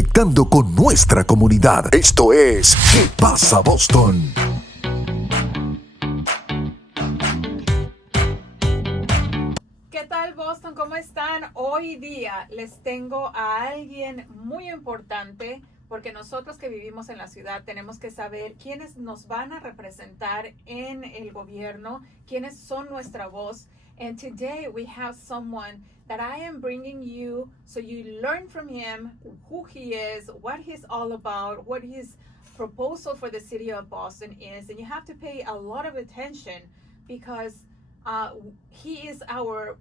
conectando con nuestra comunidad. Esto es ¿Qué pasa Boston? ¿Qué tal, Boston? ¿Cómo están? Hoy día les tengo a alguien muy importante porque nosotros que vivimos en la ciudad tenemos que saber quiénes nos van a representar en el gobierno, quiénes son nuestra voz. And today we have someone that I am bringing you so you learn from him who he is, what he's all about, what his proposal for the city of Boston is. And you have to pay a lot of attention because he is our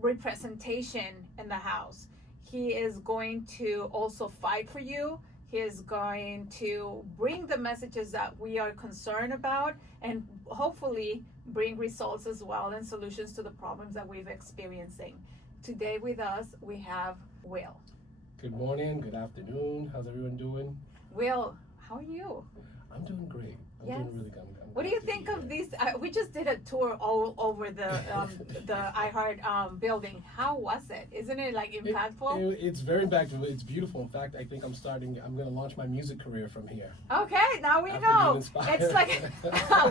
representation in the House. He is going to also fight for you. He is going to bring the messages that we are concerned about and hopefully bring results as well and solutions to the problems that we're experiencing. Today with us, we have Will. Good morning, good afternoon. How's everyone doing? Will, how are you? I'm doing great. I'm doing really good. What do you think of these? We just did a tour all over the iHeart building. How was it? Isn't it like impactful? It's very impactful. It's beautiful. In fact, I think I'm going to launch my music career from here. Okay, now we know. It's like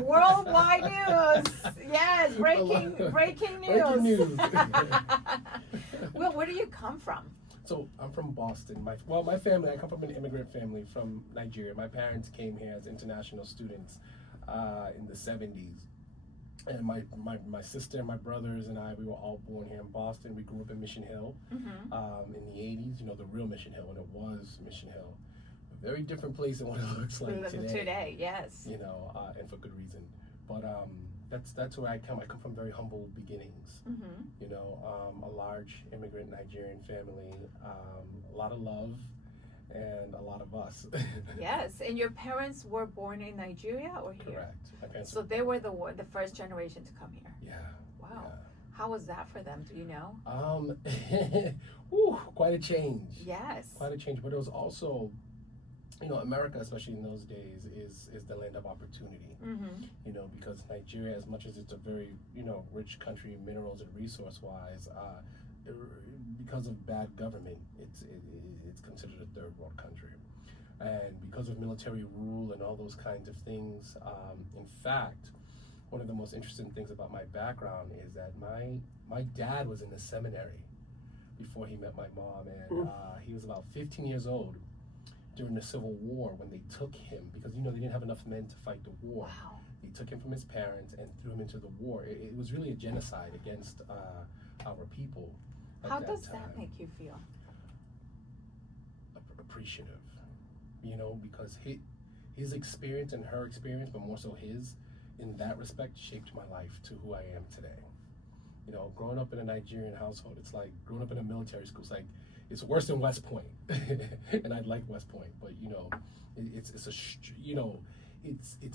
worldwide news. Yes, breaking news. Breaking news. Well, where do you come from? So I'm from Boston. My family, I come from an immigrant family from Nigeria. My parents came here as international students in the 70s. And my sister, my brothers, and I, we were all born here in Boston. We grew up in Mission Hill in the 80s, the real Mission Hill, when it was Mission Hill. A very different place than what it looks like today. Today, yes. And for good reason. But that's where I come. I come from very humble beginnings. A large immigrant Nigerian family, a lot of love, and a lot of us. Yes, and your parents were born in Nigeria or here? Correct. My parents. So they were the first generation to come here. Yeah. Wow. Yeah. How was that for them? Do you know? Quite a change. Yes. Quite a change, but it was also. America, especially in those days, is the land of opportunity. Because Nigeria, as much as it's a very rich country, minerals and resource-wise, because of bad government, it's considered a third world country, and because of military rule and all those kinds of things. In fact, one of the most interesting things about my background is that my dad was in the seminary before he met my mom, and he was about 15 years old during the Civil War when they took him, because they didn't have enough men to fight the war. Wow. They took him from his parents and threw him into the war. It was really a genocide against our people. How does that make you feel? Appreciative, because his experience and her experience, but more so his, in that respect, shaped my life to who I am today. Growing up in a Nigerian household, it's like growing up in a military school. It's worse than West Point, and I'd like West Point, but it's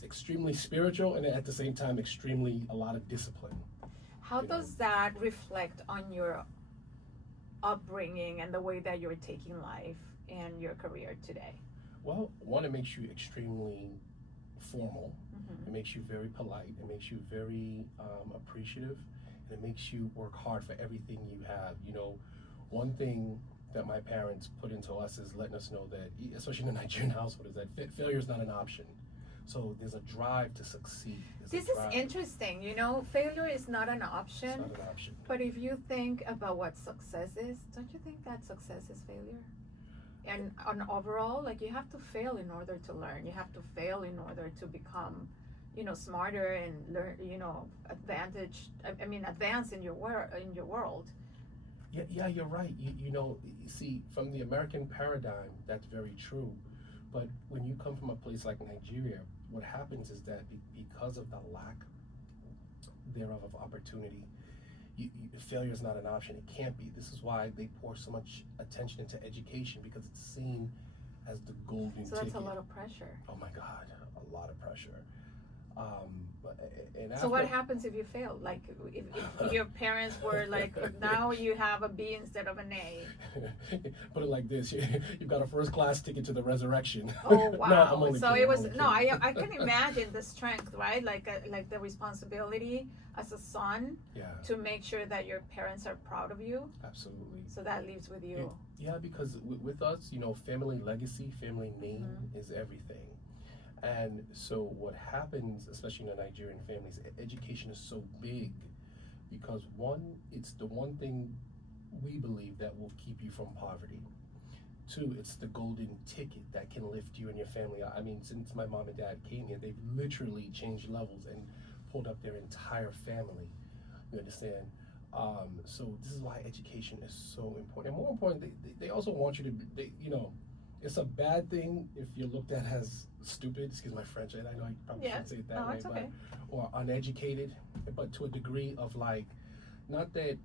extremely spiritual, and at the same time, a lot of discipline. How does that reflect on your upbringing and the way that you're taking life and your career today? Well, one, it makes you extremely formal. It makes you very polite. It makes you very appreciative, and it makes you work hard for everything you have. One thing that my parents put into us is letting us know that, especially in a Nigerian household, is that failure is not an option. So there's a drive to succeed. This is interesting. Failure is not an option. It's not an option. But if you think about what success is, don't you think that success is failure? And overall, you have to fail in order to learn. You have to fail in order to become, smarter and learn, advance in your world. Yeah, you're right. You see, from the American paradigm, that's very true. But when you come from a place like Nigeria, what happens is that because of the lack thereof of opportunity, failure is not an option. It can't be. This is why they pour so much attention into education, because it's seen as the golden ticket. So that's a lot of pressure. Oh my God, a lot of pressure. And So after, what happens if you fail? Like if your parents were like, now you have a B instead of an A. Put it like this: you've got a first class ticket to the resurrection. Oh No, wow! I'm only So kidding, it I'm was only no. kidding. I can imagine the strength, right? Like the responsibility as a son Yeah, to make sure that your parents are proud of you. absolutely. So that leaves with you. Yeah, because with us, family legacy, family name is everything. And so what happens, especially in the Nigerian families, education is so big because one, it's the one thing we believe that will keep you from poverty. Two, it's the golden ticket that can lift you and your family. I mean, since my mom and dad came here, they've literally changed levels and pulled up their entire family. You understand? So this is why education is so important. And more important, they also want you to, it's a bad thing if you're looked at as stupid, excuse my French, and I know I probably shouldn't say it that way, it's okay. or uneducated, but to a degree of like, not that,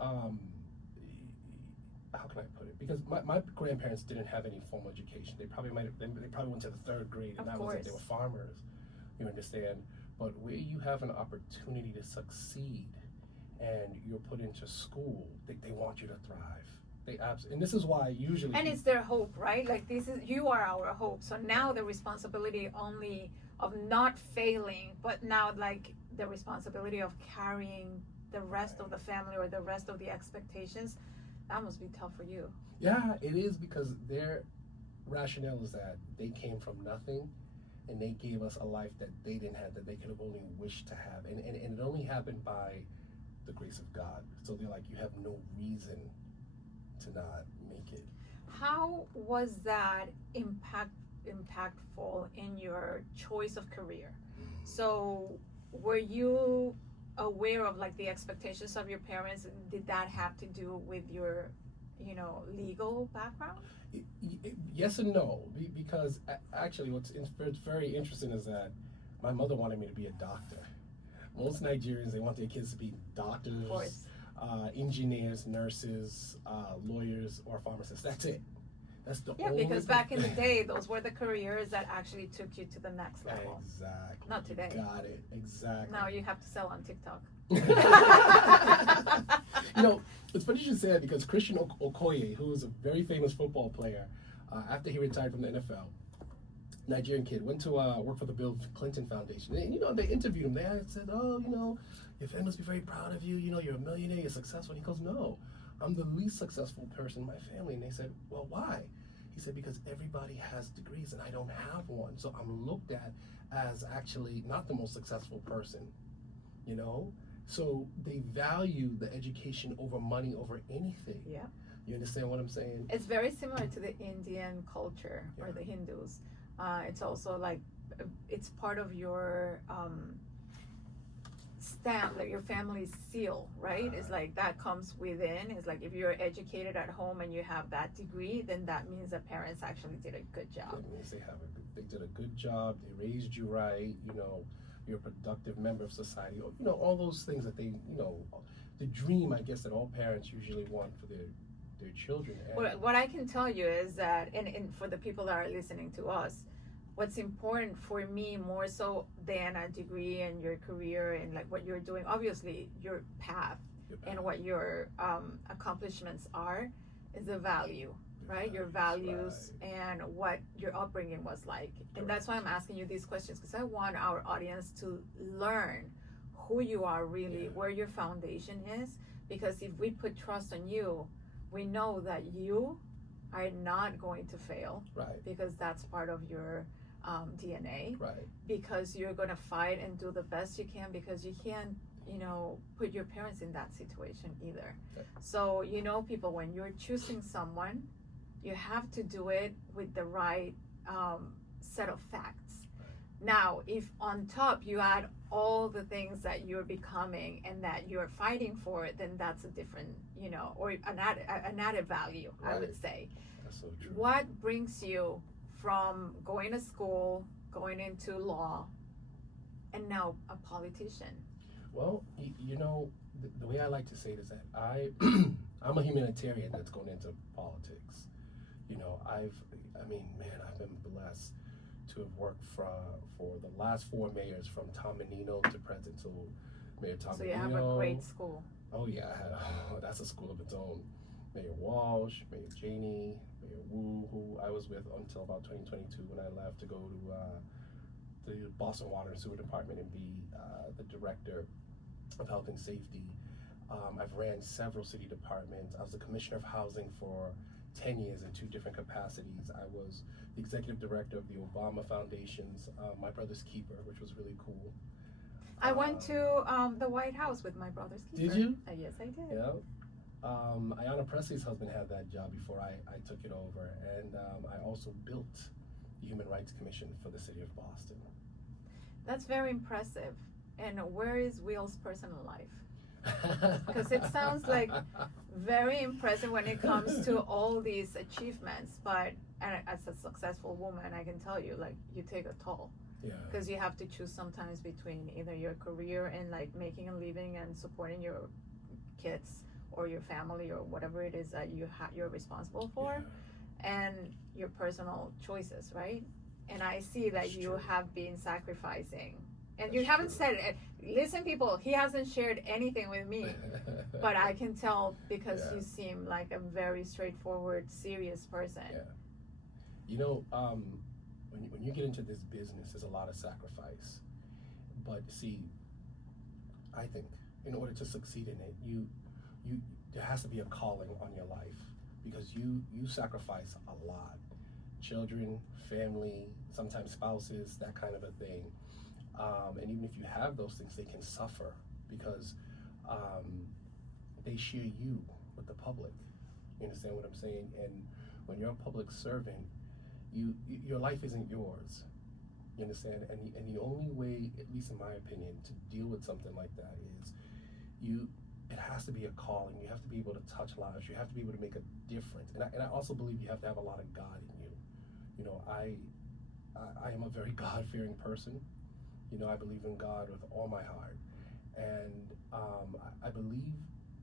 how can I put it? Because my grandparents didn't have any formal education. They probably they probably went to the third grade, and that was it. They were farmers, you understand? But where you have an opportunity to succeed, and you're put into school, they want you to thrive. And this is why usually. And it's their hope, right? Like you are our hope. So now the responsibility only of not failing, but now like the responsibility of carrying the rest of the family or the rest of the expectations, that must be tough for you. Yeah, it is, because their rationale is that they came from nothing and they gave us a life that they didn't have, that they could have only wished to have. And it only happened by the grace of God. So they're like, you have no reason to not make it. How was that impactful in your choice of career? So were you aware of like the expectations of your parents? Did that have to do with your legal background? Yes and no, because actually what's very interesting is that my mother wanted me to be a doctor. Most Nigerians, they want their kids to be doctors, engineers, nurses, lawyers, or pharmacists. That's it. That's the only because back in the day, those were the careers that actually took you to the next level. Exactly. Not today. Got it. Exactly. Now you have to sell on TikTok. It's funny you should say that, because Christian Okoye, who is a very famous football player, after he retired from the NFL, Nigerian kid, went to work for the Bill Clinton Foundation. And, they interviewed him. They said, your family must be very proud of you. You're a millionaire, you're successful. And he goes, no, I'm the least successful person in my family. And they said, well, why? He said, because everybody has degrees and I don't have one. So I'm looked at as actually not the most successful person, So they value the education over money, over anything. Yeah. You understand what I'm saying? It's very similar to the Indian culture or the Hindus. It's also like, it's part of your stamp, like your family's seal, right? It's like that comes within. It's like if you're educated at home and you have that degree, then that means the parents actually did a good job. That means they did a good job. They raised you right. You're a productive member of society. All those things that they, the dream, I guess, that all parents usually want for their children. What I can tell you is that, and for the people that are listening to us, what's important for me more so than a degree and your career and like what you're doing, obviously your path and what your accomplishments are, is the value, right? Your values and what your upbringing was like. And that's why I'm asking you these questions, because I want our audience to learn who you are really, where your foundation is, because if we put trust on you, we know that you are not going to fail, right? Because that's part of your DNA, right? Because you're going to fight and do the best you can, because you can't, put your parents in that situation either. Okay. So, people, when you're choosing someone, you have to do it with the right set of facts. Right. Now, if on top you add all the things that you're becoming and that you're fighting for, then that's a different, or an added value, right. I would say. That's so true. What brings you from going to school, going into law, and now a politician? Well, the way I like to say it is that I'm a humanitarian that's going into politics. I've been blessed to have worked for the last 4 mayors, from Tom Menino to present to Mayor Tom So Menino. you have a great school. Oh yeah, that's a school of its own. Mayor Walsh, Mayor Janey, Mayor Wu, who I was with until about 2022 when I left to go to the Boston Water and Sewer Department and be the director of health and safety. I've ran several city departments. I was the commissioner of housing for 10 years in 2 different capacities. I was the executive director of the Obama Foundation's My Brother's Keeper, which was really cool. I went to the White House with my brother's keeper. Did you? Yes, I did. Yeah. Ayanna Presley's husband had that job before I took it over, and I also built the Human Rights Commission for the city of Boston. That's very impressive. And where is Will's personal life? Because it sounds like very impressive when it comes to all these achievements, but as a successful woman, I can tell you, like, you take a toll. Yeah. Because you have to choose sometimes between either your career and like making a living and supporting your kids or your family or whatever it is that you're responsible for, and your personal choices, right? And I see that you have been sacrificing, and you haven't said it. Listen, people, he hasn't shared anything with me, but I can tell because you seem like a very straightforward, serious person. Yeah. You know, when you get into this business, there's a lot of sacrifice. But see, I think in order to succeed in it, you there has to be a calling on your life, because you sacrifice a lot. Children, family, sometimes spouses, that kind of a thing. And even if you have those things, they can suffer because they share you with the public. You understand what I'm saying? And when you're a public servant, your life isn't yours. You understand? And the only way, at least in my opinion, to deal with something like that is it has to be a calling. You have to be able to touch lives. You have to be able to make a difference. And I also believe you have to have a lot of God in you. You know, I am a very God-fearing person. You know, I believe in God with all my heart. And I believe,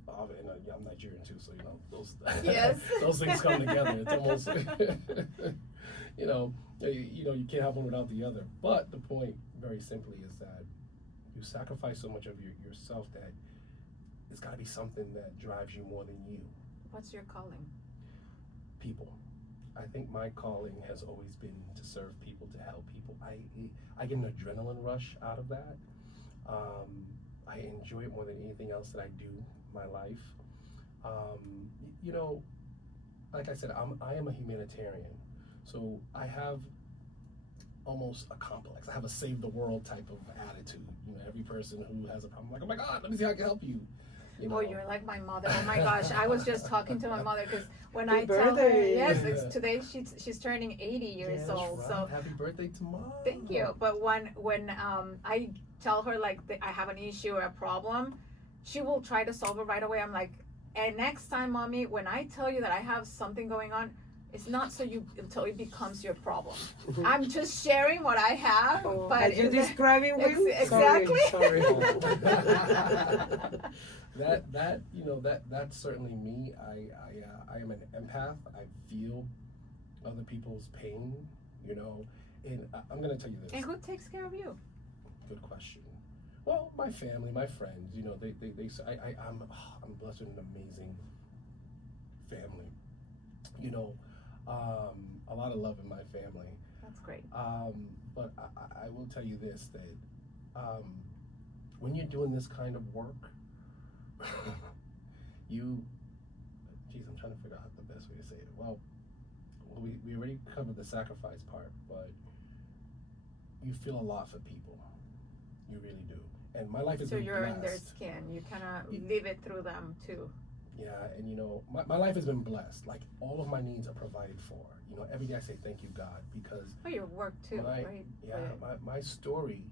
and I'm Nigerian too, so, you know, those things come together. It's almost, you know, you can't have one without the other. But the point, very simply, is that you sacrifice so much of yourself that it's got to be something that drives you more than you. What's your calling? People. I think my calling has always been to serve people, to help people. I get an adrenaline rush out of that. I enjoy it more than anything else that I do in my life. You know, like I said, I am a humanitarian. So I have almost a complex. I have a save the world type of attitude. You know, every person who has a problem, like, oh my God, let me see how I can help you. You know? Oh, you're like my mother. Oh my gosh, I was just talking to my mother because when I tell her, it's today she's turning 80 years old. Right. So happy birthday tomorrow. Thank you. But when I tell her like I have an issue or a problem, she will try to solve it right away. I'm like, and next time, mommy, when I tell you that I have something going on, it's not until it becomes your problem. I'm just sharing what I have, but you're describing exactly. Sorry. that you know, that's certainly me. I am an empath. I feel other people's pain. You know, and I'm gonna tell you this. And who takes care of you? Good question. Well, my family, my friends. You know, I'm blessed with an amazing family. You know. A lot of love in my family. That's great. But I will tell you this, that when you're doing this kind of work, I'm trying to figure out the best way to say it. Well, we already covered the sacrifice part, but you feel a lot for people. You really do. And my life is so you're blessed. In their skin. You kind of live it through them too. Yeah, and you know, my life has been blessed. Like, all of my needs are provided for. You know, every day I say thank you, God, because your work too, right? Yeah, my story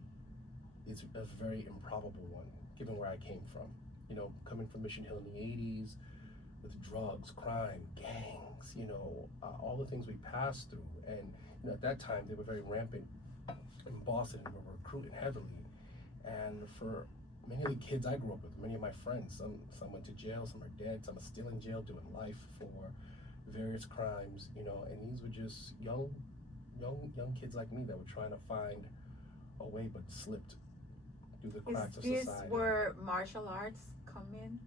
is a very improbable one, given where I came from. You know, coming from Mission Hill in the 80s, with drugs, crime, gangs, you know, all the things we passed through. And, you know, at that time, they were very rampant in Boston, and we were recruiting heavily. And for many of the kids I grew up with, many of my friends, some went to jail, some are dead, some are still in jail doing life for various crimes, you know, and these were just young young kids like me that were trying to find a way but slipped through the cracks of Is society. this where martial arts come in?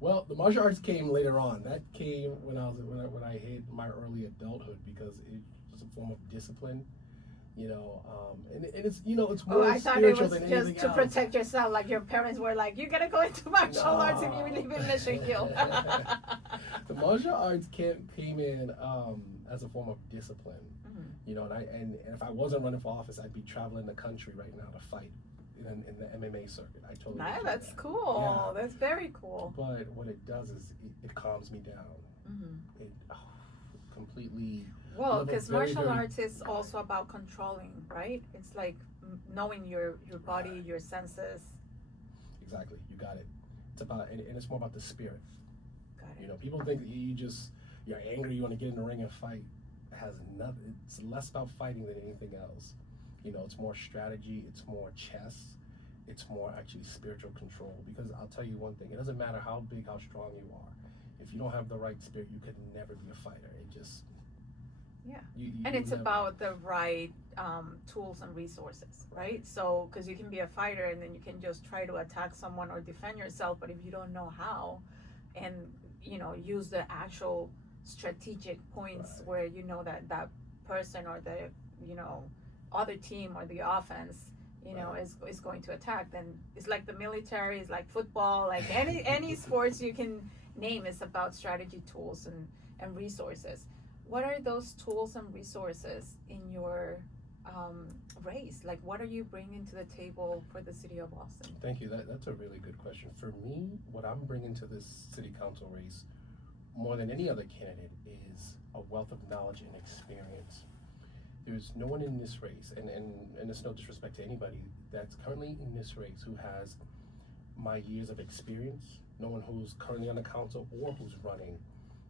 Well, the martial arts came later on. That came when I hit my early adulthood, because it was a form of discipline. And it's it's more I thought it spiritual was than just anything to else. protect yourself. Like your parents were like, "You gotta go into martial arts if you live in Michigan." The martial arts came in as a form of discipline. And if I wasn't running for office, I'd be traveling the country right now to fight in the MMA circuit. I totally. Nice, that's cool. Yeah. That's very cool. But what it does is it calms me down. It completely. Well, because martial arts is also about controlling, right? It's like knowing your body, your senses. Exactly, you got it. It's about, and it's more about the spirit. Got it. People think that you're angry, you want to get in the ring and fight. It has nothing. It's less about fighting than anything else. It's more strategy. It's more chess. It's more actually spiritual control. Because I'll tell you one thing: it doesn't matter how big, how strong you are. If you don't have the right spirit, you could never be a fighter. It just. Yeah, and it's about the right tools and resources, right? So, because you can be a fighter and then you can just try to attack someone or defend yourself, but if you don't know how, and use the actual strategic points where that person or the other team or the offense is going to attack, then it's like the military, it's like football, like any sports you can name is about strategy, tools, and resources. What are those tools and resources in your race? Like, what are you bringing to the table for the city of Boston? Thank you. That's a really good question. For me, what I'm bringing to this city council race, more than any other candidate, is a wealth of knowledge and experience. There's no one in this race, and it's no disrespect to anybody that's currently in this race who has my years of experience. No one who's currently on the council or who's running,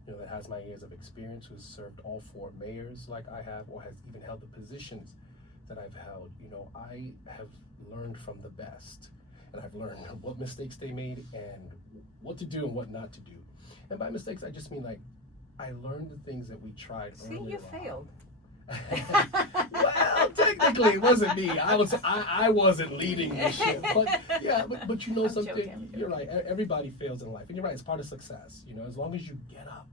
that has my years of experience, who's served all 4 mayors like I have, or has even held the positions that I've held. I have learned from the best, and I've learned what mistakes they made and what to do and what not to do. And by mistakes, I just mean like I learned the things that we tried earlier. See, you failed. Well, technically, it wasn't me. I wasn't leading this shit. But yeah, but something. Joking. You're right. Everybody fails in life, and you're right. It's part of success. As long as you get up.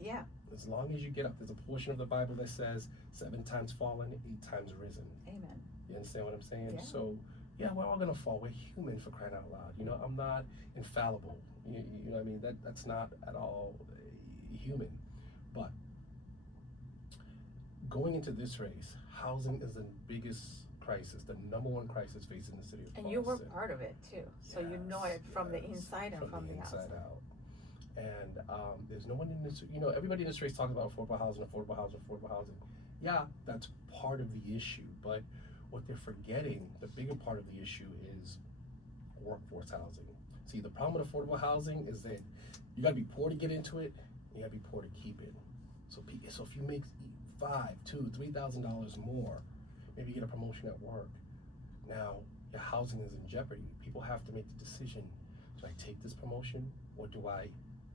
Yeah. As long as you get up, there's a portion of the Bible that says 7 times fallen, 8 times risen. Amen. You understand what I'm saying? Yeah. So, yeah, we're all gonna fall. We're human, for crying out loud. I'm not infallible. You know what I mean? That's not at all human. But going into this race, housing is the biggest crisis, the number one crisis facing the city of Boston. And you were part of it too, so you know it from the inside and from the outside. Out. And there's no one in this, everybody in this race talks about affordable housing. Yeah, that's part of the issue, but what they're forgetting, the bigger part of the issue is workforce housing. See, the problem with affordable housing is that you gotta be poor to get into it, and you gotta be poor to keep it. So if you make $5,000, $2,000, $3,000 more, maybe you get a promotion at work. Now your housing is in jeopardy. People have to make the decision: do I take this promotion, or do I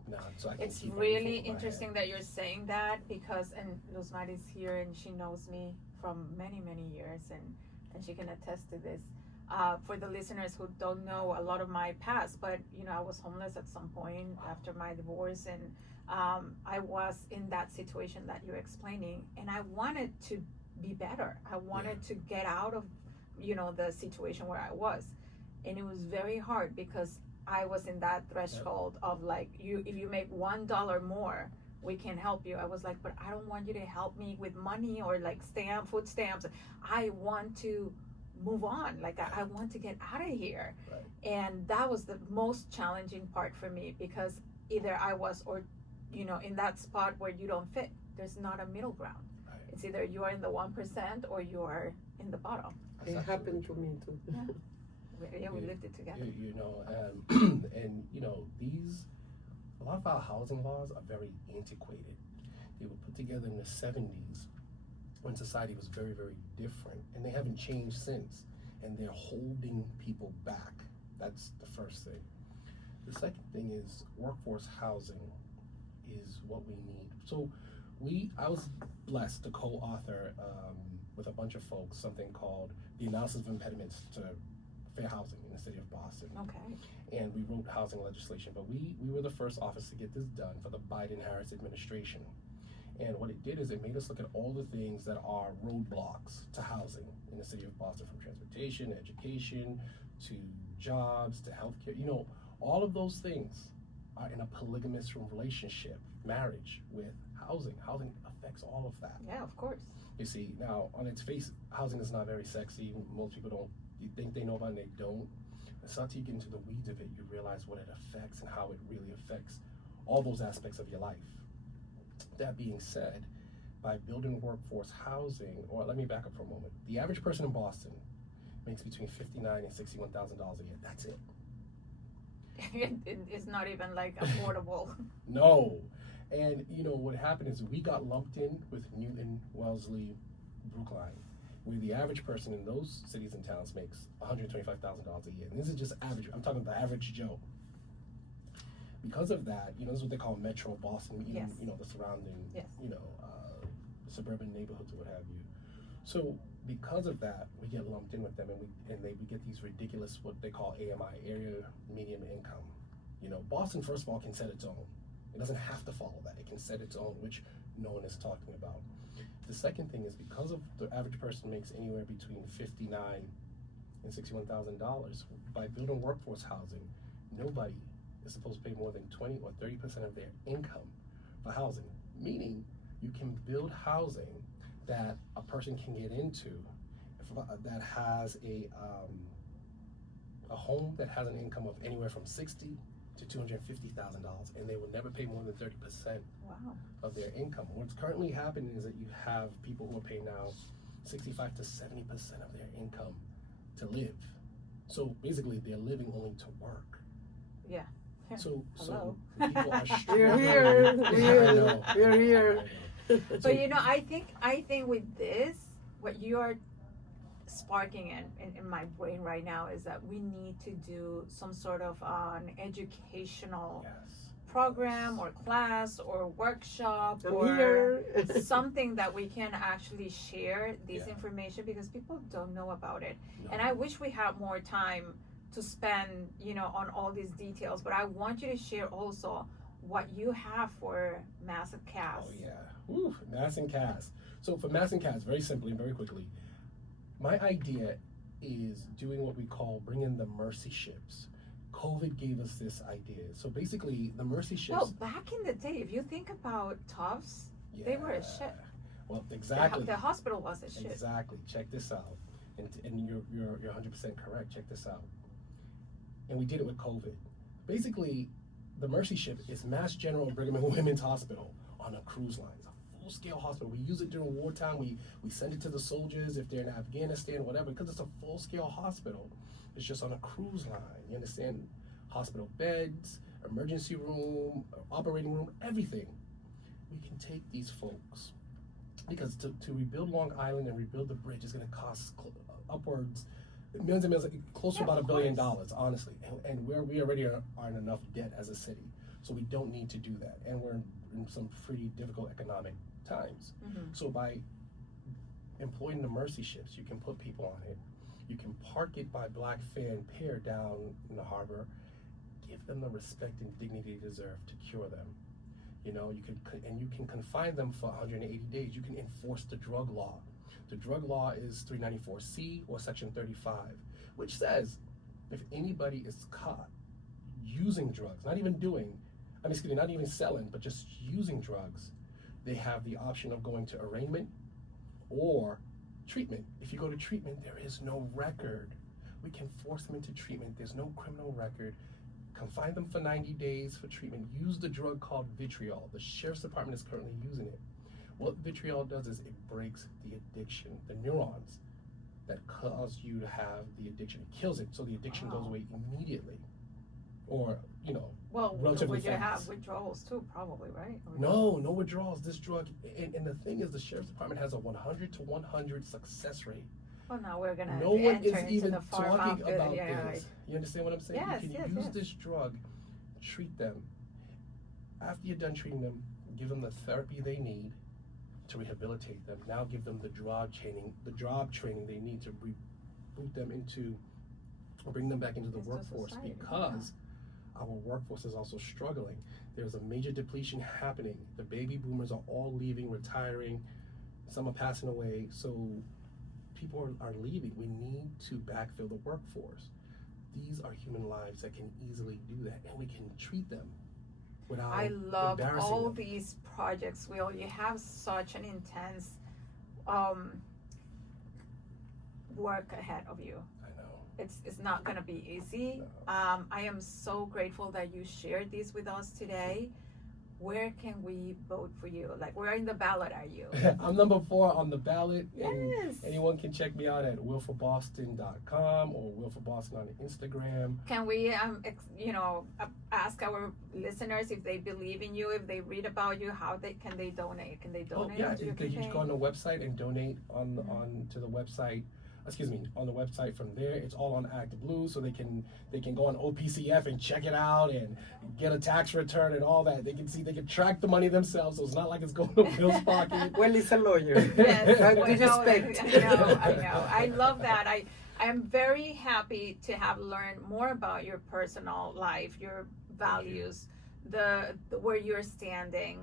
not? So I can it's keep really interesting that you're saying that, because Luzmari's here and she knows me from many years, and she can attest to this. For the listeners who don't know a lot of my past, but I was homeless at some point after my divorce, and I was in that situation that you're explaining, and I wanted to be better. I wanted to get out of the situation where I was, and it was very hard because I was in that threshold of like, if you make $1 more, we can help you. I was like, but I don't want you to help me with money or like food stamps. I want to move on. Like I want to get out of here. Right. And that was the most challenging part for me, because either I was, or in that spot where you don't fit. There's not a middle ground. Right. It's either you are in the 1% or you are in the bottom. It happened to me too. Yeah. We lived it together. And a lot of our housing laws are very antiquated. They were put together in the 70s when society was very, very different, and they haven't changed since, and they're holding people back. That's the first thing. The second thing is workforce housing is what we need. So I was blessed to co-author with a bunch of folks something called the Analysis of Impediments to Fair Housing in the city of Boston. Okay. And we wrote housing legislation, but we were the first office to get this done for the Biden-Harris administration. And what it did is it made us look at all the things that are roadblocks to housing in the city of Boston, from transportation, education, to jobs, to healthcare. You know, all of those things are in a polygamous relationship, marriage, with housing. Housing affects all of that. Yeah, of course. You see, now on its face, housing is not very sexy. Most people don't, you think they know about it, and they don't. And so until you get into the weeds of it, you realize what it affects and how it really affects all those aspects of your life. That being said, by building workforce housing, or let me back up for a moment. The average person in Boston makes between $59,000 and $61,000 a year. That's it. It's not even like affordable. No. And you know what happened is we got lumped in with Newton, Wellesley, Brookline, where the average person in those cities and towns makes $125,000 a year. And this is just average. I'm talking about the average Joe. Because of that, you know, this is what they call Metro Boston, even, Yes. you know, the surrounding, Yes. you know, suburban neighborhoods or what have you. So because of that, we get lumped in with them, and we get these ridiculous, what they call AMI, area medium income. You know, Boston, first of all, can set its own. It doesn't have to follow that. It can set its own, which no one is talking about. The second thing is, because of the average person makes anywhere between $59,000 and $61,000, by building workforce housing, nobody is supposed to pay more than 20 or 30% of their income for housing. Meaning, you can build housing that a person can get into that has a home that has an income of anywhere from $60,000 to $250,000, and they will never pay more than 30% Wow. of their income. What's currently happening is that you have people who are paying now 65 to 70% of their income to live. So basically, they're living only to work. Yeah. So Hello. people are We're struggling. here. Yeah, I know. We're here. I know. So- But you know, I think with this, what you are sparking in my brain right now is that we need to do some sort of an educational Yes. program or class or workshop I'm or here. something that we can actually share this Yeah. information, because people don't know about it. No. And I wish we had more time to spend, you know, on all these details, but I want you to share also what you have for Mass and Cass. Oh yeah. Woo, Mass and Cass. So for Mass and Cass, very simply and very quickly, my idea is doing what we call bringing the mercy ships. COVID gave us this idea. So basically, the mercy ships. Well, back in the day, if you think about Tufts, they were a Yeah. ship. Well, exactly. The hospital was a ship. Exactly. Check this out, and you're 100% correct. Check this out. And we did it with COVID. Basically, the Mercy Ship is Mass General Brigham and Women's Hospital on a cruise line. It's a full-scale hospital. We use it during wartime. We send it to the soldiers if they're in Afghanistan, whatever, because it's a full-scale hospital. It's just on a cruise line. You understand? Hospital beds, emergency room, operating room, everything. We can take these folks, because to rebuild Long Island and rebuild the bridge is going to cost upwards millions and millions, close to about $1 billion, honestly. And we already are in enough debt as a city, so we don't need to do that. And we're in some pretty difficult economic times. Mm-hmm. So by employing the mercy ships, you can put people on it. You can park it by Black Fan Pier down in the harbor. Give them the respect and dignity they deserve to cure them. You know, you can confine them for 180 days. You can enforce the drug law. The drug law is 394C or Section 35, which says if anybody is caught using drugs, not even selling, but just using drugs, they have the option of going to arraignment or treatment. If you go to treatment, there is no record. We can force them into treatment. There's no criminal record. Confine them for 90 days for treatment. Use the drug called vitriol. The Sheriff's Department is currently using it. What vitriol does is it breaks the addiction, the neurons that cause you to have the addiction. It kills it, so the addiction goes away immediately. Or, you know, Well, relatively would you fast. have withdrawals too, probably, right? Or No withdrawals. This drug, and the thing is, the Sheriff's Department has a 100 to 100 success rate. Well, now we're gonna No one enter is into even the farm talking outfit. about Yeah, this. right. You understand what I'm saying? Yes, You yes, can use yes. this drug, treat them. After you're done treating them, give them the therapy they need, to rehabilitate them. Now give them the job training they need to reboot them into, or bring them back into the workforce, society, because our workforce is also struggling. There's a major depletion happening. The baby boomers are all leaving, retiring. Some are passing away. So people are leaving. We need to backfill the workforce. These are human lives that can easily do that, and we can treat them without I love embarrassing all them. these projects, Will. You have such an intense work ahead of you. I know. It's not going to be easy. No. I am so grateful that you shared this with us today. Where can we vote for you? Like, where in the ballot are you? I'm number 4 on the ballot. Yes. And anyone can check me out at willforboston.com or willforboston on Instagram. Can we, ask our listeners if they believe in you, if they read about you, how can they donate? Can they donate? Yeah, to your you campaign? go on the website and donate on to the website. On the website from there. It's all on Act Blue, so they can go on OPCF and check it out and get a tax return and all that. They can track the money themselves, so it's not like it's going to Bill's pocket. Well, he's a lawyer. Yes, How I do you know, expect? I know. I love that. I am very happy to have learned more about your personal life, your values, the where you're standing,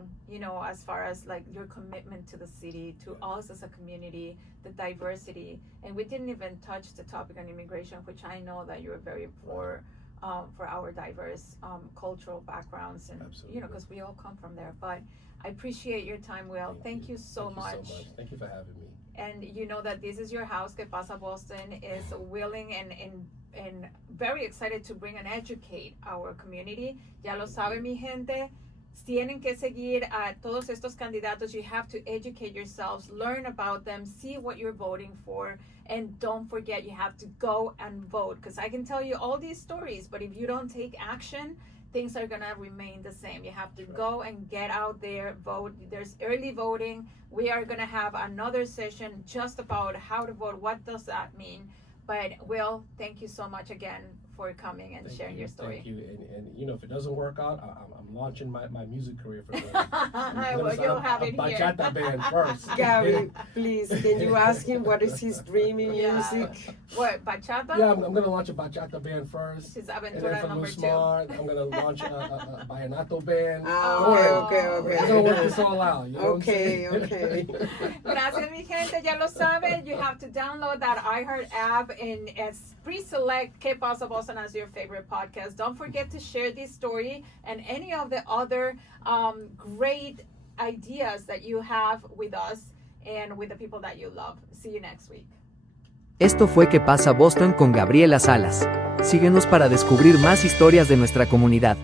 as far as like your commitment to the city, to us as a community, the diversity. And we didn't even touch the topic on immigration, which I know that you're very for our diverse cultural backgrounds, and Absolutely. because we all come from there. But I appreciate your time, Will. Thank you so much. Thank you for having me. And you know that this is your house. Que Pasa Boston is willing and very excited to bring and educate our community. Ya lo sabe, mi gente. Tienen que seguir a todos estos candidatos. You have to educate yourselves, learn about them, see what you're voting for, and don't forget you have to go and vote. Because I can tell you all these stories, but if you don't take action, things are gonna remain the same. You have to go and get out there, vote. There's early voting. We are gonna have another session just about how to vote. What does that mean? But Will, thank you so much again for coming and sharing your story. Thank you. And if it doesn't work out, I'm launching my music career for good. Well, you'll have it here. Bachata band first. Gary, please, can you ask him what is his dream in music? What, bachata? Yeah, I'm going to launch a bachata band first. This is And then Aventura for number Lou 2. Smart, I'm going to launch a Vallenato band. Okay. We're going to work this all out. You know Okay. Gracias, mi gente. Ya lo saben. You have to download that iHeart app and pre-select Que Pasa Boston as your favorite podcast. Don't forget to share this story and any of the other great ideas that you have with us and with the people that you love. See you next week. Esto fue Que Pasa Boston con Gabriela Salas. Síguenos para descubrir más historias de nuestra comunidad.